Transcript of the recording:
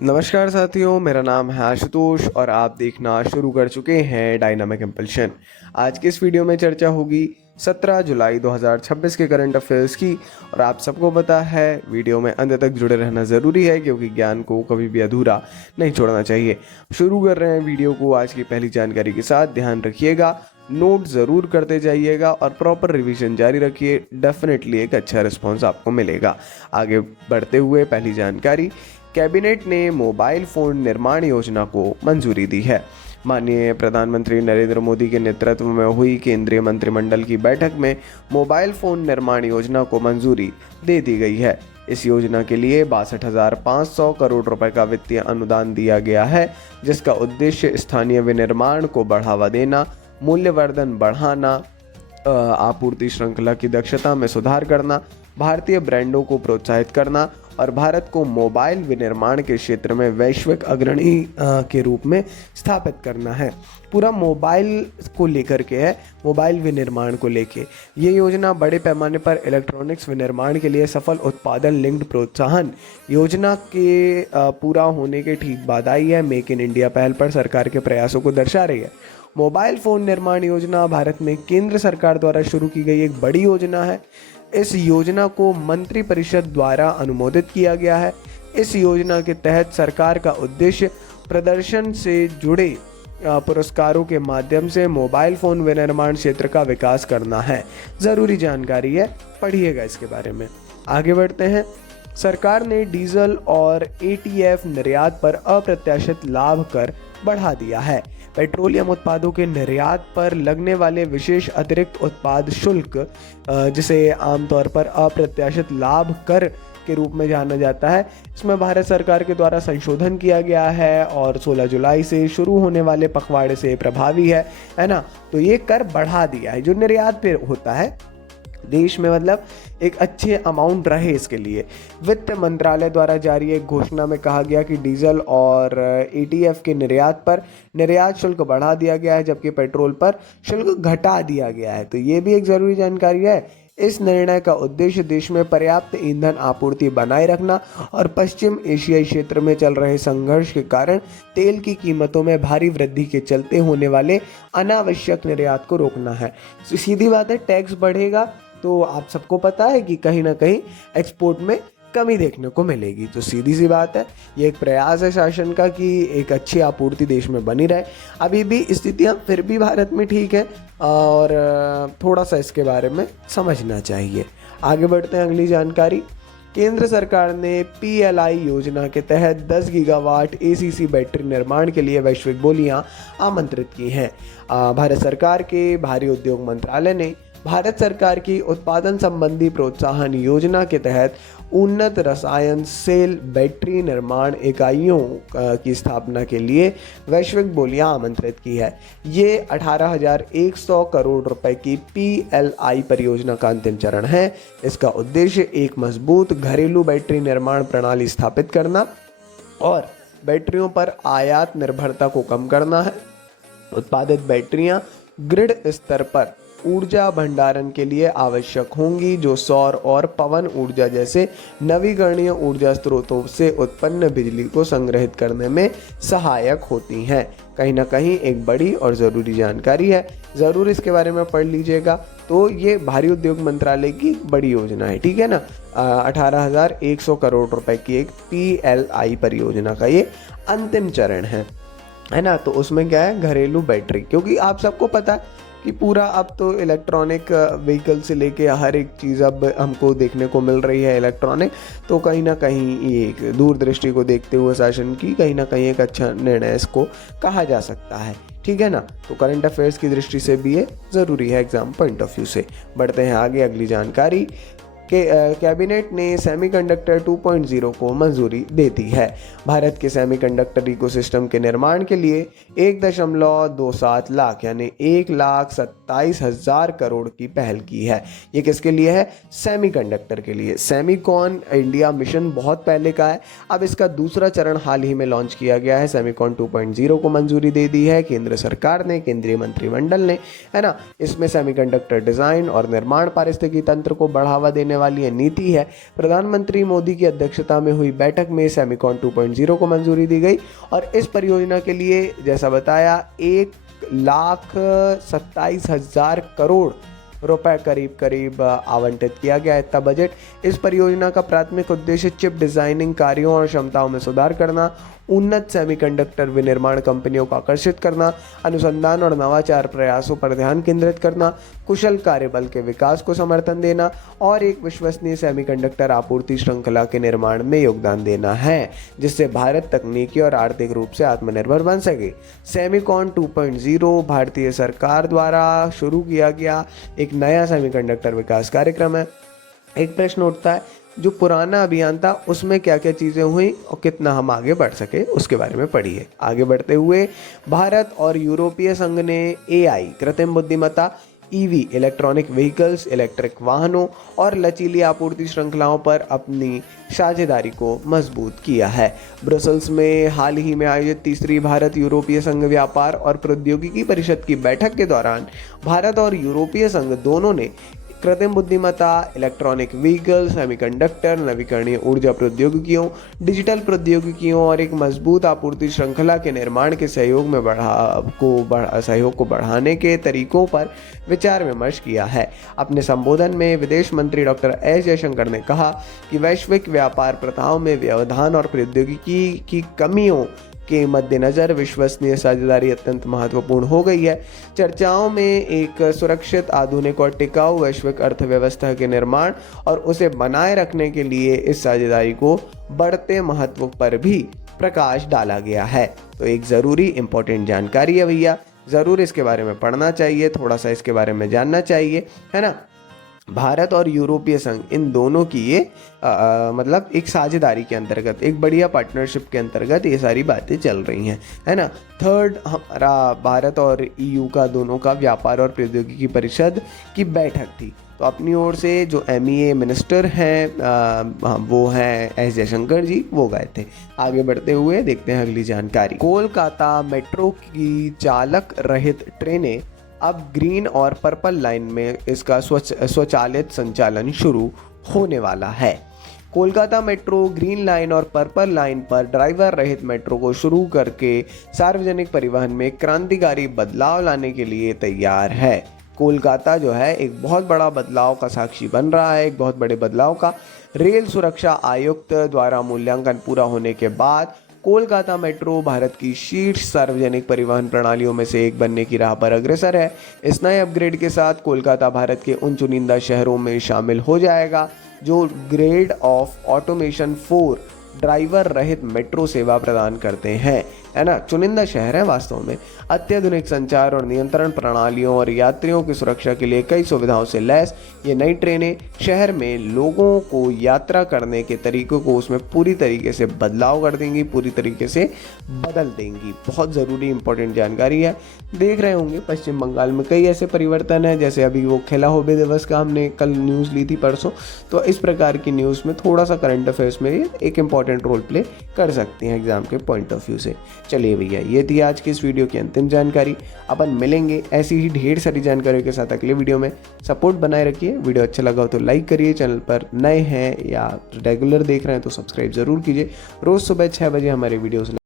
नमस्कार साथियों, मेरा नाम है आशुतोष और आप देखना शुरू कर चुके हैं डायनामिक इम्पल्शन। आज की इस वीडियो में चर्चा होगी 17 जुलाई 2026 के करंट अफेयर्स की। और आप सबको पता है वीडियो में अंत तक जुड़े रहना ज़रूरी है, क्योंकि ज्ञान को कभी भी अधूरा नहीं छोड़ना चाहिए। शुरू कर रहे हैं वीडियो को आज की पहली जानकारी के साथ। ध्यान रखिएगा, नोट ज़रूर करते जाइएगा और प्रॉपर रिवीजन जारी रखिए। डेफिनेटली एक अच्छा रिस्पॉन्स आपको मिलेगा। आगे बढ़ते हुए पहली जानकारी, कैबिनेट ने मोबाइल फ़ोन निर्माण योजना को मंजूरी दी है। माननीय प्रधानमंत्री नरेंद्र मोदी के नेतृत्व में हुई केंद्रीय मंत्रिमंडल की बैठक में मोबाइल फ़ोन निर्माण योजना को मंजूरी दे दी गई है। इस योजना के लिए 62,500 करोड़ रुपए का वित्तीय अनुदान दिया गया है, जिसका उद्देश्य स्थानीय विनिर्माण को बढ़ावा देना, मूल्यवर्धन बढ़ाना, आपूर्ति श्रृंखला की दक्षता में सुधार करना, भारतीय ब्रांडों को प्रोत्साहित करना और भारत को मोबाइल विनिर्माण के क्षेत्र में वैश्विक अग्रणी के रूप में स्थापित करना है। पूरा मोबाइल को लेकर के है, मोबाइल विनिर्माण को लेके। ये योजना बड़े पैमाने पर इलेक्ट्रॉनिक्स विनिर्माण के लिए सफल उत्पादन लिंक्ड प्रोत्साहन योजना के पूरा होने के ठीक बाद आई है। मेक इन इंडिया पहल पर सरकार के प्रयासों को दर्शा रही है। मोबाइल फ़ोन निर्माण योजना भारत में केंद्र सरकार द्वारा शुरू की गई एक बड़ी योजना है। इस योजना को मंत्रिपरिषद द्वारा अनुमोदित किया गया है। इस योजना के तहत सरकार का उद्देश्य प्रदर्शन से जुड़े पुरस्कारों के माध्यम से मोबाइल फ़ोन विनिर्माण क्षेत्र का विकास करना है। ज़रूरी जानकारी है, पढ़िएगा इसके बारे में। आगे बढ़ते हैं। सरकार ने डीजल और एटीएफ निर्यात पर अप्रत्याशित लाभ कर बढ़ा दिया है। पेट्रोलियम उत्पादों के निर्यात पर लगने वाले विशेष अतिरिक्त उत्पाद शुल्क, जिसे आमतौर पर अप्रत्याशित लाभ कर के रूप में जाना जाता है, इसमें भारत सरकार के द्वारा संशोधन किया गया है और 16 जुलाई से शुरू होने वाले पखवाड़े से प्रभावी है ना। तो ये कर बढ़ा दिया है जो निर्यात पे होता है देश में, मतलब एक अच्छे अमाउंट रहे इसके लिए। वित्त मंत्रालय द्वारा जारी एक घोषणा में कहा गया कि डीजल और एटीएफ के निर्यात पर निर्यात शुल्क बढ़ा दिया गया है, जबकि पेट्रोल पर शुल्क घटा दिया गया है। तो ये भी एक ज़रूरी जानकारी है। इस निर्णय का उद्देश्य देश में पर्याप्त ईंधन आपूर्ति बनाए रखना और पश्चिम एशियाई क्षेत्र में चल रहे संघर्ष के कारण तेल की कीमतों में भारी वृद्धि के चलते होने वाले अनावश्यक निर्यात को रोकना है। तो सीधी बात है, टैक्स बढ़ेगा तो आप सबको पता है कि कहीं ना कहीं एक्सपोर्ट में कमी देखने को मिलेगी। तो सीधी सी बात है, ये एक प्रयास है शासन का कि एक अच्छी आपूर्ति देश में बनी रहे। अभी भी स्थितियां फिर भी भारत में ठीक है और थोड़ा सा इसके बारे में समझना चाहिए। आगे बढ़ते हैं अगली जानकारी। केंद्र सरकार ने पीएलआई योजना के तहत 10 गीगावाट एसीसी बैटरी निर्माण के लिए वैश्विक बोलियां आमंत्रित की हैं। भारत सरकार के भारी उद्योग मंत्रालय ने भारत सरकार की उत्पादन संबंधी प्रोत्साहन योजना के तहत उन्नत रसायन सेल बैटरी निर्माण इकाइयों की स्थापना के लिए वैश्विक बोलियां आमंत्रित की है। ये 18,100 करोड़ रुपए की पीएलआई परियोजना का अंतिम चरण है। इसका उद्देश्य एक मजबूत घरेलू बैटरी निर्माण प्रणाली स्थापित करना और बैटरियों पर आयात निर्भरता को कम करना है। उत्पादित बैटरियां ग्रिड स्तर पर ऊर्जा भंडारण के लिए आवश्यक होंगी, जो सौर और पवन ऊर्जा जैसे नवीकरणीय ऊर्जा स्रोतों से उत्पन्न बिजली को संग्रहित करने में सहायक होती हैं। कहीं ना कहीं एक बड़ी और ज़रूरी जानकारी है, ज़रूर इसके बारे में पढ़ लीजिएगा। तो ये भारी उद्योग मंत्रालय की बड़ी योजना है, ठीक है ना। 18,100 करोड़ रुपए की एक पीएलआई परियोजना का ये अंतिम चरण है ना। तो उसमें क्या है, घरेलू बैटरी, क्योंकि आप सबको पता है कि पूरा अब तो इलेक्ट्रॉनिक व्हीकल से लेके हर एक चीज़ अब हमको देखने को मिल रही है इलेक्ट्रॉनिक। तो कहीं ना कहीं ये एक दूरदृष्टि को देखते हुए शासन की कहीं ना कहीं एक अच्छा निर्णय इसको कहा जा सकता है, ठीक है ना। तो करंट अफेयर्स की दृष्टि से भी ये ज़रूरी है एग्जाम पॉइंट ऑफ व्यू से। बढ़ते हैं आगे अगली जानकारी के कैबिनेट ने सेमीकंडक्टर 2.0 को मंजूरी दे दी है। भारत के सेमीकंडक्टर इकोसिस्टम के निर्माण के लिए 1.27 लाख यानी 1,57,000 27,000 करोड़ की पहल की है। ये किसके लिए है? सेमीकंडक्टर के लिए। सेमीकॉन इंडिया मिशन बहुत पहले का है, अब इसका दूसरा चरण हाल ही में लॉन्च किया गया है। सेमीकॉन 2.0 को मंजूरी दे दी है केंद्र सरकार ने, केंद्रीय मंत्रिमंडल ने, है ना। इसमें सेमीकंडक्टर डिजाइन और निर्माण पारिस्थितिकी तंत्र को बढ़ावा देने वाली ये नीति है। प्रधानमंत्री मोदी की अध्यक्षता में हुई बैठक में सेमीकॉन 2.0 को मंजूरी दी गई और इस परियोजना के लिए जैसा बताया 1,27,000 करोड़ रुपए करीब आवंटित किया गया है। इतना बजट। इस परियोजना का प्राथमिक उद्देश्य चिप डिजाइनिंग कार्यों और क्षमताओं में सुधार करना, उन्नत सेमीकंडक्टर विनिर्माण कंपनियों को आकर्षित करना, अनुसंधान और नवाचार प्रयासों पर ध्यान केंद्रित करना, कुशल कार्यबल के विकास को समर्थन देना और एक विश्वसनीय सेमीकंडक्टर आपूर्ति श्रृंखला के निर्माण में योगदान देना है, जिससे भारत तकनीकी और आर्थिक रूप से आत्मनिर्भर बन सके। सेमीकॉन 2.0 भारतीय सरकार द्वारा शुरू किया गया एक नया सेमीकंडक्टर विकास कार्यक्रम है। एक प्रश्न उठता है, जो पुराना अभियान था उसमें क्या क्या चीज़ें हुई और कितना हम आगे बढ़ सके, उसके बारे में पढ़िए। आगे बढ़ते हुए भारत और यूरोपीय संघ ने AI कृत्रिम बुद्धिमत्ता, EV इलेक्ट्रॉनिक व्हीकल्स इलेक्ट्रिक वाहनों और लचीली आपूर्ति श्रृंखलाओं पर अपनी साझेदारी को मजबूत किया है। ब्रसल्स में हाल ही में आयोजित तीसरी भारत यूरोपीय संघ व्यापार और प्रौद्योगिकी परिषद की बैठक के दौरान भारत और यूरोपीय संघ दोनों ने कृत्रिम बुद्धिमत्ता, इलेक्ट्रॉनिक व्हीकल, सेमीकंडक्टर, नवीकरणीय ऊर्जा प्रौद्योगिकियों, डिजिटल प्रौद्योगिकियों और एक मजबूत आपूर्ति श्रृंखला के निर्माण के सहयोग को बढ़ाने के तरीकों पर विचार विमर्श किया है। अपने संबोधन में विदेश मंत्री डॉक्टर एस जयशंकर ने कहा कि वैश्विक व्यापार प्रथाओं में व्यवधान और प्रौद्योगिकी की कमियों के मद्देनज़र विश्वसनीय साझेदारी अत्यंत महत्वपूर्ण हो गई है। चर्चाओं में एक सुरक्षित, आधुनिक और टिकाऊ वैश्विक अर्थव्यवस्था के निर्माण और उसे बनाए रखने के लिए इस साझेदारी को बढ़ते महत्व पर भी प्रकाश डाला गया है। तो एक ज़रूरी इम्पोर्टेंट जानकारी है भैया, ज़रूर इसके बारे में पढ़ना चाहिए, थोड़ा सा इसके बारे में जानना चाहिए, है ना। भारत और यूरोपीय संघ इन दोनों की ये मतलब एक साझेदारी के अंतर्गत, एक बढ़िया पार्टनरशिप के अंतर्गत ये सारी बातें चल रही हैं, है ना। थर्ड, हमारा भारत और EU का दोनों का व्यापार और प्रौद्योगिकी परिषद की बैठक थी। तो अपनी ओर से जो MEA मिनिस्टर हैं वो हैं एस जयशंकर जी, वो गए थे। आगे बढ़ते हुए देखते हैं अगली जानकारी। कोलकाता मेट्रो की चालक रहित ट्रेनें अब ग्रीन और पर्पल लाइन में इसका स्वचालित संचालन शुरू होने वाला है। कोलकाता मेट्रो ग्रीन लाइन और पर्पल लाइन पर ड्राइवर रहित मेट्रो को शुरू करके सार्वजनिक परिवहन में क्रांतिकारी बदलाव लाने के लिए तैयार है। कोलकाता जो है एक बहुत बड़ा बदलाव का साक्षी बन रहा है, एक बहुत बड़े बदलाव का। रेल सुरक्षा आयुक्त द्वारा मूल्यांकन पूरा होने के बाद कोलकाता मेट्रो भारत की शीर्ष सार्वजनिक परिवहन प्रणालियों में से एक बनने की राह पर अग्रसर है। इस नए अपग्रेड के साथ कोलकाता भारत के उन चुनिंदा शहरों में शामिल हो जाएगा जो ग्रेड ऑफ ऑटोमेशन 4 ड्राइवर रहित मेट्रो सेवा प्रदान करते हैं, है ना। चुनिंदा शहर है वास्तव में। अत्याधुनिक संचार और नियंत्रण प्रणालियों और यात्रियों की सुरक्षा के लिए कई सुविधाओं से लैस ये नई ट्रेनें शहर में लोगों को यात्रा करने के तरीकों को उसमें पूरी तरीके से बदलाव कर देंगी, पूरी तरीके से बदल देंगी। बहुत ज़रूरी इंपॉर्टेंट जानकारी है। देख रहे होंगे पश्चिम बंगाल में कई ऐसे परिवर्तन हैं, जैसे अभी वो खेला होबे दिवस का हमने कल न्यूज़ ली थी परसों, तो इस प्रकार की न्यूज़ में थोड़ा सा करंट अफेयर्स में एक इंपॉर्टेंट रोल प्ले कर सकती हैं एग्जाम के पॉइंट ऑफ व्यू से। चलिए भैया, ये थी आज की इस वीडियो की अंतिम जानकारी। अपन मिलेंगे ऐसी ही ढेर सारी जानकारियों के साथ अगले वीडियो में। सपोर्ट बनाए रखिए, वीडियो अच्छा लगा हो तो लाइक करिए, चैनल पर नए हैं या रेगुलर देख रहे हैं तो सब्सक्राइब ज़रूर कीजिए। रोज़ सुबह 6 बजे हमारे वीडियोस